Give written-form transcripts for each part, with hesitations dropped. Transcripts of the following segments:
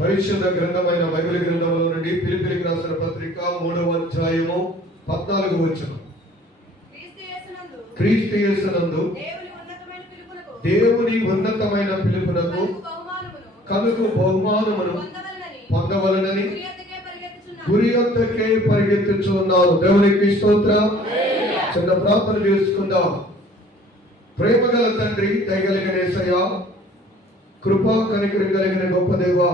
పరిశుద్ధ గ్రంథమైన బైబిల్ గ్రంథంలో నుండి ఫిలిప్పీయులకు రాసిన పత్రిక 3వ అధ్యాయము 14వ వచనం. క్రీస్తు యేసునందు దేవుని ఉన్నతమైన పిలుపునకు కలుగు బహుమానమును పొందవలనని గురి యొద్దకే పరిగెత్తుచున్నాను. దేవునికి స్తోత్రం. చిన్న ప్రార్థన చేసుకుందాం. ప్రేమగల తండ్రి, దయగలిగిన యేసయ్య, కృపా కనికరం కలిగిన గొప్ప దేవా,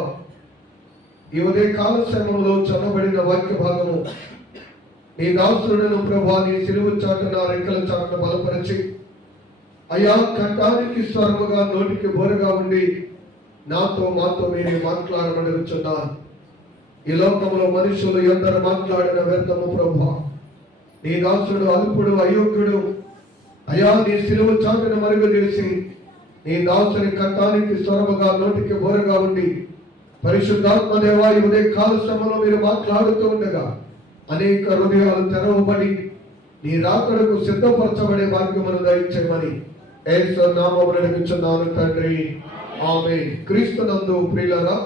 ఈ ఉదయ కాల సమయంలో చదవబడిన వాక్య భాగము నీ దాసులను ప్రభువా నీ సిలువ చాటున రెక్కల చాటున బలపరిచి అయా కంఠానికి స్వరముగా నోటికి బోరగా ఉండి నాతో మాతో మీరే మాట్లాడమడుచున్నాను. ఈ లోకంలో మనుషులు ఎందరు మాట్లాడిన వ్యర్థము ప్రభువా, నీ దాసుడు అల్పుడు అయోగ్యుడు అయా నీ సిలువ చాటున మరుగు చేసి నీ దాసుని కంఠానికి స్వరముగా నోటికి బోరగా ఉండి పరిశుద్ధాత్మ దేవా ఈ ఉదయ కాల సమయంలో మీరు మాట్లాడుతూ ఉండగా అనేక హృదయాలు తెరవబడి నీ రాకడకు సిద్ధపరచబడే భాగ్యమును దయచేయమని యేసు నామమున అడుగుచున్నాను తండ్రి, ఆమేన్. క్రీస్తునందు ప్రియులారా,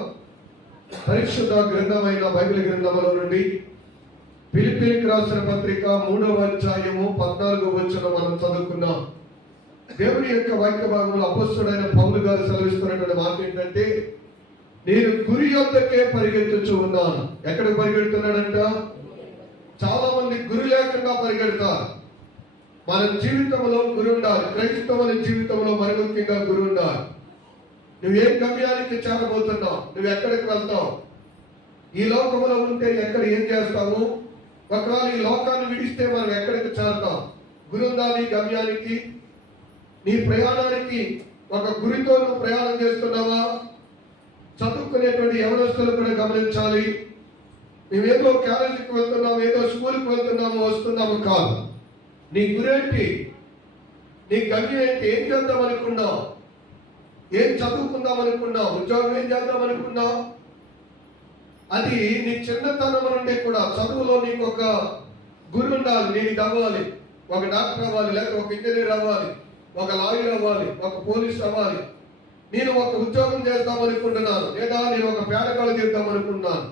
పరిశుద్ధ గ్రంథమైన బైబిల్ గ్రంథములో నుండి ఫిలిప్పీయులకు రాసిన పత్రిక 3వ అధ్యాయము 14వ వచనం మనం చదువుకున్నాం. దేవుని యొక్క వాక్య భాగంలో అపొస్తలుడైన పౌలు గారు సెలవిస్తున్నటువంటి మాట ఏంటంటే, నేను గురి యొద్దకే పరిగెత్తుచు ఉన్నాను. ఎక్కడికి పరిగెడుతున్నాడంట? చాలా మంది గురి లేకుండా పరిగెడతారు. మన జీవితంలో గురి ఉండాలి. క్రైస్తవుల జీవితంలో మరి ముఖ్యంగా గురి ఉండాలి. నువ్వేం గమ్యానికి చేరబోతున్నావు? నువ్వు ఎక్కడికి వెళ్తావు? ఈ లోకంలో ఉంటే ఎక్కడ ఏం చేస్తావు? ఒకవేళ ఈ లోకాన్ని విడిస్తే మనం ఎక్కడికి చేరతాం? గురి ఉండాలి గమ్యానికి. నీ ప్రయాణానికి ఒక గురితో నువ్వు ప్రయాణం చేస్తున్నావా? చదువుకునేటువంటి యవనస్తులు కూడా గమనించాలి. నువ్వేదో కాలేజీకి వెళ్తున్నాము, ఏదో స్కూల్కి వెళ్తున్నాము, వస్తున్నాము కాదు. నీ గురేంటి? నీ గమ్యం ఏంటి? ఏం చేద్దాం అనుకున్నావు? ఏం చదువుకుందాం అనుకున్నావు? ఉద్యోగం ఏం చేద్దాం అనుకున్నావు? అది నీ చిన్నతనం నుండి కూడా చదువులో నీకు ఒక గురి ఉండాలి. నేను ఇది అవ్వాలి, ఒక డాక్టర్ అవ్వాలి, లేకపోతే ఒక ఇంజనీర్ అవ్వాలి, ఒక లాయర్ అవ్వాలి, ఒక పోలీస్ అవ్వాలి, నేను ఒక ఉద్యోగం చేద్దాం అనుకుంటున్నాను, లేదా నేను ఒక పేడకాలు చేద్దాం అనుకుంటున్నాను.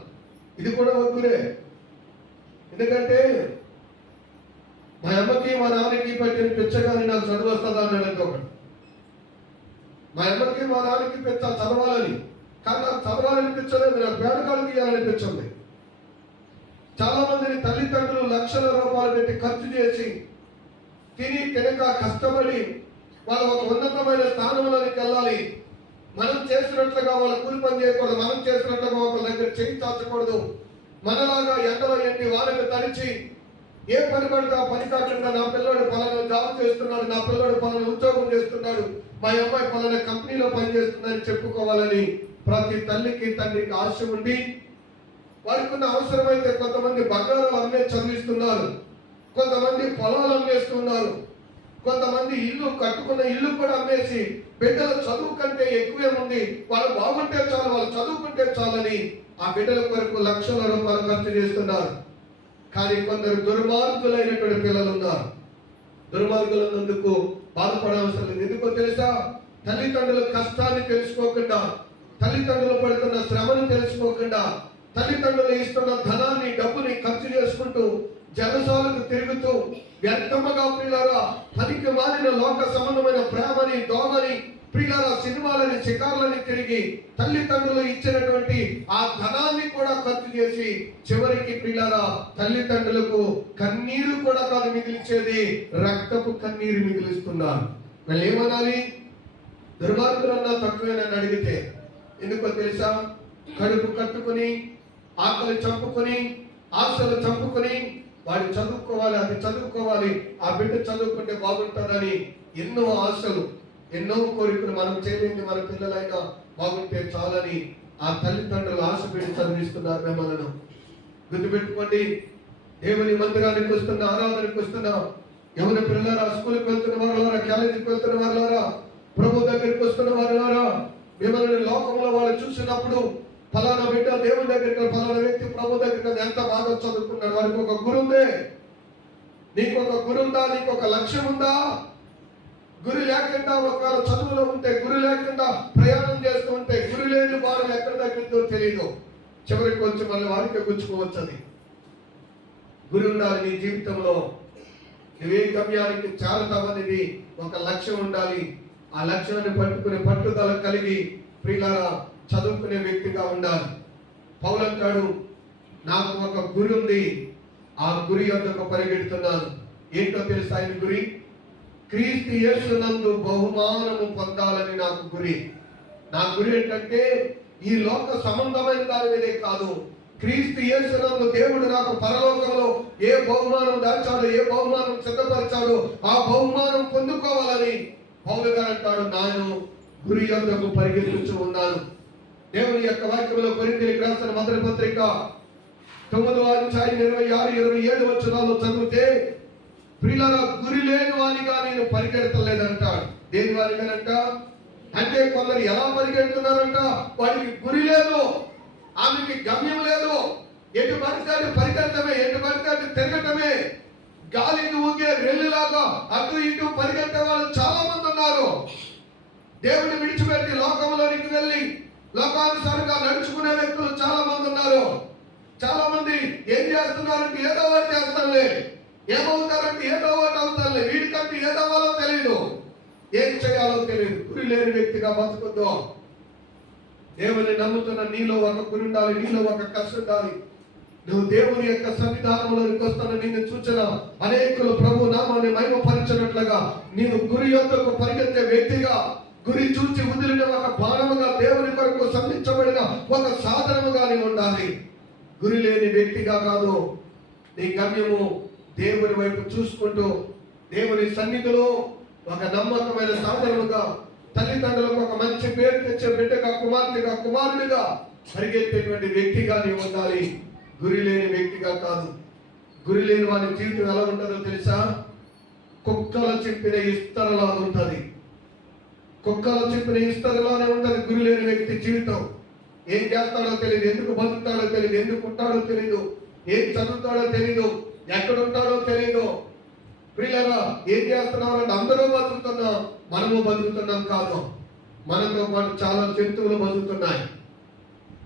ఇది కూడా వద్దులే. ఎందుకంటే మా అమ్మకి మా నాన్నకి పెట్టిన పిచ్చగాని నాకు చదువు వస్తుందా అన్నాడంటే ఒకటి. మా అమ్మకి మా నాన్నకి పిచ్చ చదవాలని, కానీ నాకు చదవాలనిపించలేదు, నాకు పేడకాలు తీయాలనిపించింది. చాలా మందిని తల్లిదండ్రులు లక్షల రూపాయలు పెట్టి ఖర్చు చేసి తిని తినక కష్టపడి వాళ్ళు ఒక ఉన్నతమైన స్థానంలోకి వెళ్ళాలి. మనం చేసినట్లుగా వాళ్ళ కూలి పని చేయకూడదు, మనం చేసినట్లుగా ఒక దగ్గర చేయి చాచకూడదు. మనలాగా ఎండలో ఎండి వాళ్ళకి తడిచి ఏ పని పడితే ఆ పని కాకుండా నా పిల్లడు పలానా జాబ్ చేస్తున్నాడు, నా పిల్లడు పలానా ఉద్యోగం చేస్తున్నాడు, మా అమ్మాయి పలానా కంపెనీలో పనిచేస్తుందని చెప్పుకోవాలని ప్రతి తల్లికి తండ్రికి ఆశ ఉండి వారికి ఉన్న అవసరమైతే కొంతమంది బంగారాలు అమ్మే చదివిస్తున్నారు, కొంతమంది పొలాలు అమ్మేస్తున్నారు, కొంతమంది ఇల్లు కట్టుకున్న ఇల్లు కూడా అమ్మేసి బిడ్డల చదువు కంటే ఎక్కువేముంది, వాళ్ళు బాగుంటే చాలు, వాళ్ళు చదువుకుంటే చాలని ఆ బిడ్డల కొరకు లక్షల రూపాయలు ఖర్చు చేస్తున్నారు. కానీ కొందరు దుర్మార్గులైనటువంటి పిల్లలు ఉన్నారు. దుర్మార్గులందుకు బాధపడవలసిన లేదు. ఎందుకో తెలుసా? తల్లిదండ్రుల కష్టాన్ని తెలుసుకోకుండా, తల్లిదండ్రులు పడుతున్న శ్రమను తెలుసుకోకుండా, తల్లిదండ్రులు ఇస్తున్న ధనాన్ని డబ్బుని ఖర్చు చేసుకుంటూ జనసాలకు తిరుగుతూ వ్యర్థముగా ప్రియులారా పనికి మారిన లోక సంబంధమైన ప్రేమని, దోమని, ప్రియులారా సినిమాలని, శిఖార్లని తిరిగి తల్లిదండ్రులు ఇచ్చినటువంటి ఆ ధనాన్ని కూడా ఖర్చు చేసి చివరికి ప్రియులారా తల్లిదండ్రులకు కన్నీరు కూడా కాదు మిగిలిచేది, రక్తపు కన్నీరు మిగిలిస్తున్నారు. వాళ్ళు ఏమనాలి? దుర్మార్గులన్నా తక్కువేనని అడిగితే. ఎందుకో తెలుసా? కడుపు కట్టుకుని, ఆకలి చంపుకొని, ఆశలు చంపుకొని వాడు చదువుకోవాలి, అది చదువుకోవాలి, ఆ బిడ్డ చదువుకుంటే బాగుంటుందని ఎన్నో ఆశలు, ఎన్నో కోరికలు, మనం చేయలేని మన పిల్లలైనా బాగుంటే చాలని ఆ తల్లిదండ్రులు ఆశ పెట్టి చదివిస్తున్నారు మిమ్మల్ని. గుర్తుపెట్టుకోండి, దేవుని మందిరానికి వస్తున్న, ఆరాధనకు వస్తున్న ఎవరి పిల్లలారా, స్కూల్కి వెళ్తున్న వారులారా, కాలేజీకి వెళ్తున్న వారులారా, ప్రభు దగ్గరికి వస్తున్న వారులారా, మిమ్మల్ని లోకంలో వాళ్ళు చూసినప్పుడు ఫలానా బిడ్డ దేవుని దగ్గరికి, ఫలానా వ్యక్తి ప్రభు దగ్గరికి ఎంత బాగా చదువుకున్నాడు, వారికి ఒక గురి ఉందే. నీకు ఒక గురి ఉందా? నీకు ఒక లక్ష్యం ఉందా? గురి లేకుండా ఒకవేళ చదువులో ఉంటే, గురి లేకుండా ప్రయాణం చేస్తూ ఉంటే, గురి గురి లేని బాణం ఎక్కడ తగ్గుతుందో తెలియదు, చివరికి వచ్చి మళ్ళీ వారికి గుచ్చుకోవచ్చు. అది గురి ఉండాలి నీ జీవితంలో. నువ్వే గమ్యానికి చేరతావనేది ఒక లక్ష్యం ఉండాలి. ఆ లక్ష్యాన్ని పట్టుకునే పట్టుదల కలిగి ప్రియులారా చదువుకునే వ్యక్తిగా ఉండాలి. పౌలు అంటాడు, నాకు ఒక గురి ఉంది, ఆ గురి యొద్దకు పరిగెడుతున్నాను. ఏంటో తెలుసా ఆయన గురి? క్రీస్తు యేసునందు బహుమానము పొందాలని నాకు గురి. నా గురి ఏంటంటే ఈ లోక సంబంధమైన దాని మీదే కాదు, క్రీస్తు యేసునందు దేవుడు నాకు పరలోకంలో ఏ బహుమానం దాచాడో, ఏ బహుమానం సిద్ధపరిచాడో ఆ బహుమానం పొందుకోవాలని పౌలు గారు అంటాడు, నేను గురి యొద్దకు పరిగెత్తుచూ ఉన్నాను. దేవుని యొక్క వాక్యంలో కొరింథీయులకు రాసిన మొదటి పత్రిక 9వ అధ్యాయం 26-27 వచనాల్లో చదివితే, ప్రియులారా గురి లేని వానిగా నేను పరిగెడతలేదంటాడు. దేని వానిగానంట అంటే కొందరు ఎలా పరిగెడుతున్నారంట, వాడికి గురి లేదు, ఆమెకి గమ్యం లేదు, ఎటు పడితే పరిగెత్తమే, ఎటు పడితే తిరగటమే, గాలికి ఊగే రెల్లులాగా అటు ఇటు పరిగెత్తే వాళ్ళు చాలా మంది ఉన్నారు. దేవుని విడిచిపెట్టి లోకంలోనికి వెళ్ళి లోకానుసారంగా నడుచుకునే వ్యక్తులు చాలా మంది ఉన్నారు. చాలా మంది ఏం చేస్తున్నారంటే ఏదో ఒకటి చేస్తానులే, ఏమవుతారంటే ఏదో ఒకటి అవుతారులే, వీడికంటే ఏదవ్వాలో తెలియదు, ఏం చేయాలో తెలియదు. గురి లేని వ్యక్తిగా బతుకుద్దు. దేవుని నమ్ముతున్న నీలో ఒక గురి ఉండాలి, నీలో ఒక కసి ఉండాలి. నువ్వు దేవుని యొక్క సన్నిధానంలోకి వస్తున్న నిన్ను చూచిన అనేకులు ప్రభు నామాన్ని మహిమపరచినట్లుగా నీవు గురి యొద్దకు పరిగెత్తే వ్యక్తిగా, గురి చూచి వదిలిన ఒక బాణముగా, దేవుని కొరకు సంధించబడిన ఒక సాధనముగా నీవు ఉండాలి. గురి లేని వ్యక్తిగా కాదు. నీ గమ్యము దేవుని వైపు చూసుకుంటూ దేవుని సన్నిధిలో ఒక నమ్మకమైన సాధనముగా, తల్లిదండ్రులకు ఒక మంచి పేరు తెచ్చే బిడ్డగా, కుమార్తెగా, కుమారుడిగా పరిగెత్తేటువంటి వ్యక్తిగా నీవు ఉండాలి, గురి లేని వ్యక్తిగా కాదు. గురి లేని వారి జీవితం ఎలా ఉంటుందో తెలుసా? కుక్కలు చెప్పిన ఇస్తరలా ఉంటుంది. కుక్కలు చెప్పిన ఇస్తరలానే ఉంటుంది గురి లేని వ్యక్తి జీవితం. ఏం చేస్తాడో తెలియదు, ఎందుకు బతుకుతాడో తెలియదు, ఎందుకు ఉంటాడో తెలియదు, ఏం చదువుతాడో తెలియదు, ఎక్కడ ఉంటాడో తెలియదు. ప్రియులారా ఏం చేస్తున్నాం అంటే అందరూ బతుకుతున్నాం, మనము బతుకుతున్నాం కాదు. మనతో పాటు చాలా జంతువులు బతుకుతున్నాయి.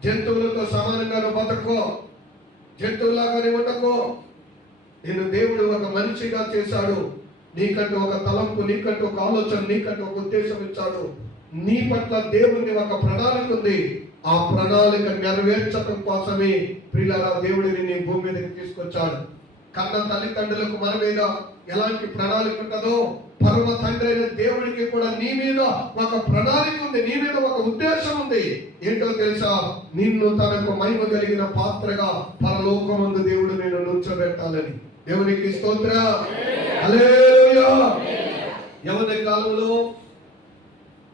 జంతువులతో సమానంగా బతకో, జంతువులాగానే ఉండకో. నేను దేవుడు ఒక మనిషిగా చేశాడు, నీకంటూ ఒక తలంపు, నీకంటూ ఒక ఆలోచన, నీకంటూ ఒక ఉద్దేశం ఇచ్చాడు. నీ పట్ల దేవుని ఒక ప్రణాళిక ఉంది. ఆ ప్రణాళిక నెరవేర్చడం కోసమే ప్రియులారా దేవుడిని నీ భూమి మీదకి తీసుకొచ్చాడు. కన్న తల్లిదండ్రులకు మన మీద ఎలాంటి ప్రణాళిక ఉంటుందో, పరమ తండ్రి అయిన దేవుడికి కూడా నీ మీద ఒక ప్రణాళిక ఉంది, నీ మీద ఒక ఉద్దేశం ఉంది. ఏంటో తెలుసా? నిన్ను తనకు మహిమ కలిగిన పాత్రగా పరలోకమందు దేవుడు నేను నుంచోబెట్టాలని. దేవునికి స్తోత్రం, హల్లెలూయా. యవ్వన కాలంలో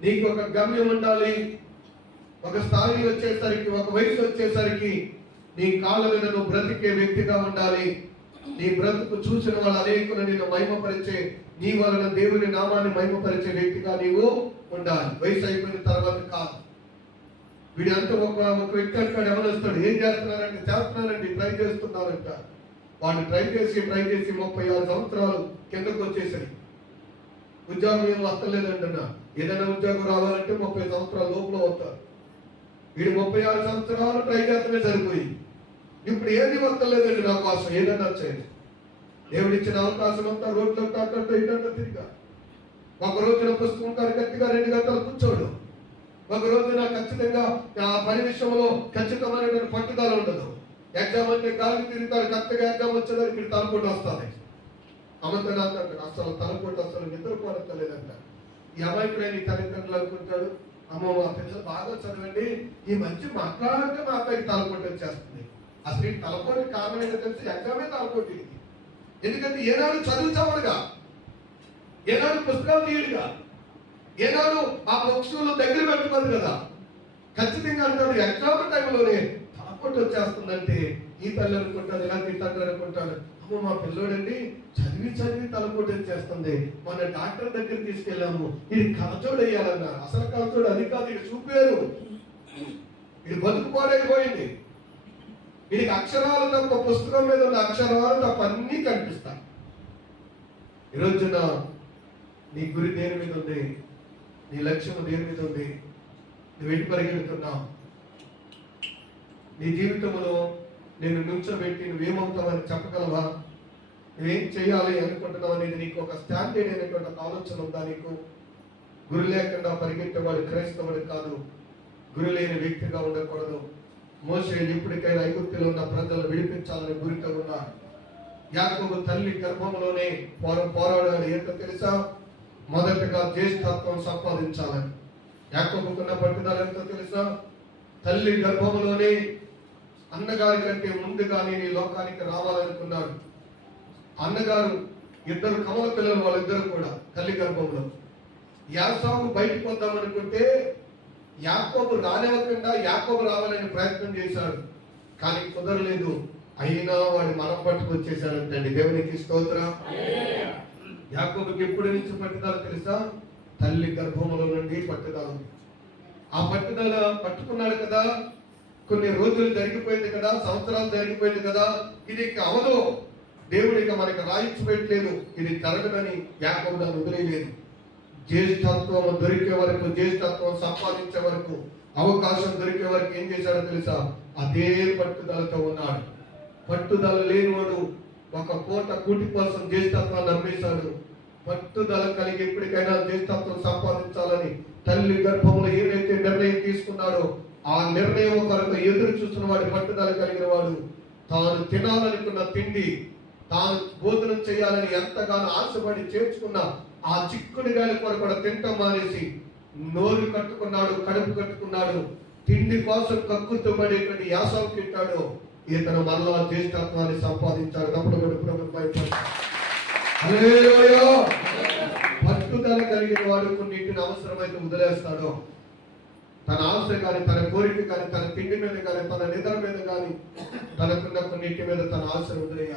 నీకు ఒక గమ్యం ఉండాలి. ఒక స్థాయి వచ్చేసరికి, ఒక వయసు వచ్చేసరికి నీ కాళ్ళ మీద నువ్వు బ్రతికే వ్యక్తిగా ఉండాలి. నీ బ్రతుకు చూసిన వాళ్ళు అనేకులు నిన్ను మహిమపరిచే, నీ వలన దేవుని నామాన్ని మహిమపరిచే వ్యక్తిగా నీవు ఉండాలి. వయసు అయిపోయిన తర్వాత కాదు. వీడంతా ఒక వ్యక్తి అంటాడు, ఎవరొస్తాడు, ఏం చేస్తున్నారంటే చేస్తున్నారండి, ట్రై చేస్తున్నారంట. వాడు ట్రై చేసి 36 సంవత్సరాలు కిందకు వచ్చేసరి ఉద్యోగం ఏం వస్తలేదంటున్నా. ఏదైనా ఉద్యోగం రావాలంటే 30 సంవత్సరాల లోపల అవుతారు. వీడు 36 సంవత్సరాలు ట్రై చేస్తూనే సరిపోయింది. ఇప్పుడు ఏది వస్తలేదండి నా కోసం, ఏదైనా వచ్చేది. దేవుడిచ్చిన అవకాశం అంతా రోడ్లో కాకుండా ఇటంటే తిరిగా. ఒక రోజున పుస్తకం గట్టిగా 2 గంటలు కూర్చోడు. ఒక రోజున ఖచ్చితంగా ఆ పని విషయంలో ఖచ్చితమైనటువంటి పట్టుదల ఉండదు. ఎగ్జామ్ అంటే గాలికి తిరుగుతాడు, కరెక్ట్గా ఎగ్జామ్ వచ్చేదానికి వీడు తలపోటు వస్తుంది. అమంతనాథ్ అంటాడు, అసలు తలపోటు అసలు నిద్రపోవట్లేదంట. ఈ అమాయకుడైన తల్లిదండ్రులు అనుకుంటాడు, అమ్మో మా పిల్లలు బాగా చదవండి, ఈ మంచి మాట్లాడంటే మా అబ్బాయికి తలపోటు వచ్చేస్తుంది. అసలు ఈ తలపోటు కారణం ఏంటో తెలిసి ఎగ్జామే తలపోటు. ఎందుకంటే ఏనాడు చదువుతావుడుగా, ఏనాడు పుస్తకాలు తీయుడుగా, ఏనాడు ఆ బుక్స్లు దగ్గర పెట్టుకోదు కదా. ఖచ్చితంగా అంటాడు ఎగ్జామ్ టైంలోనే తలపోటు వచ్చేస్తుందంటే ఈ తల్లి అనుకుంటాడు, ఇలాంటి తండ్రి అనుకుంటాడు, అమ్మో మా పిల్లోడండి చదివి చదివి తలపోటు వచ్చేస్తుంది, మన డాక్టర్ దగ్గర తీసుకెళ్ళాము, ఇది కలచోడు వేయాలన్నారు. అసలు కలచోడు అది కాదు, ఇది చూపారు, ఇది బతుకు పాడైపోయింది. వీడికి అక్షరాలు తప్ప, పుస్తకం మీద ఉన్న అక్షరాలు తప్ప అన్నీ కనిపిస్తాయి. ఈరోజున నీ గురి దేని మీద ఉంది, నీ లక్ష్యం దేని మీద ఉంది? నువ్వు ఎటు పరిగెడుతున్నావు? నీ జీవితంలో నేను నుంచోబెట్టి నువ్వేమవుతావని చెప్పగలవా? నువ్వేం చేయాలి అనుకుంటున్నావు అనేది నీకు ఒక స్టాండర్డ్ అయినటువంటి ఒక ఆలోచన ఉందా? నీకు గురి లేకుండా పరిగెత్తేవాడు క్రైస్తవుడు కాదు, గురి లేని వ్యక్తిగా ఉండకూడదు. మోషే ఎప్పటికైనా ఐగుప్తులో ఉన్న ప్రజలు విడిపించాలని గురితో ఉన్నాడు. యాకోబు తల్లి గర్భంలోనే పోరాడాడు. ఏంటో తెలుసా? మొదటగా జ్యేష్ఠత్వం సంపాదించాలని. యాకోబుకున్న పట్టుదల ఎంతో తెలుసా? తల్లి గర్భంలోనే అన్నగారి కంటే ముందుగా నేను ఈ లోకానికి రావాలనుకున్నాడు. అన్నగారు ఇద్దరు కమల పిల్లలు, వాళ్ళిద్దరు కూడా తల్లి గర్భంలో. యాకోబు బయటకు వద్దామనుకుంటే యాకోబు రానివ్వకుండా యాకోబు రావాలని ప్రయత్నం చేశాడు, కానీ కుదరలేదు. అయినా వాడి మనం పట్టుకొచ్చేసాడంటండి. దేవునికి స్తోత్రం. యాకోబుకి ఎప్పుడు నుంచి పట్టుదల తెలుసా? తల్లి గర్భంలో నుండి పట్టుదల. ఆ పట్టుదల పట్టుకున్నాడు కదా, కొన్ని రోజులు జరిగిపోయింది కదా, సంవత్సరాలు జరిగిపోయింది కదా, ఇది అవదు, దేవుడిక మనకి రాయించి పెట్టలేదు, ఇది జరగదని యాకోబు దాన్ని వదిలేయలేదు. జ్యేష్ఠత్వం దొరికే వరకు, జ్యేష్ఠత్వం సంపాదించే వరకు, అవకాశం దొరికే వరకు ఏం చేశాడో తెలుసా? అదే పట్టుదలతో ఉన్నాడు. పట్టుదల లేనివాడు ఒక పూట కూటి కోసం జ్యేష్ఠత్వాన్ని నమ్మేశాడు. పట్టుదల కలిగి ఎప్పటికైనా జ్యేష్ఠత్వం సంపాదించాలని తల్లి గర్భంలో ఏదైతే నిర్ణయం తీసుకున్నాడో ఆ నిర్ణయం కొరకు ఎదురు చూస్తున్న వాడి పట్టుదల కలిగిన వాడు తాను తినాలనుకున్న తిండి, తాను భోజనం చేయాలని ఎంతగానో ఆశపడి చేర్చుకున్న ఆ చిక్కుడు గాలి కొరకు కూడా తింటం మానేసి నోరు కట్టుకున్నాడు, కడుపు కట్టుకున్నాడు. తిండి కోసం కక్కుతూ పడేటువంటి యాసావు తింటాడు. ఇతను మళ్ళా జ్యేష్ఠత్వాన్ని సంపాదించాడు. అప్పుడు పట్టుదల కలిగిన వాడు కొన్నింటిని అవసరమైతే వదిలేస్తాడు. తన ఆశ కానీ, తన కోరిక కానీ, తన తిండి మీద కానీ, తన నిద్ర మీద కానీ, తనకున్న కొన్నింటి మీద తన ఆశ వదిలేయాలి.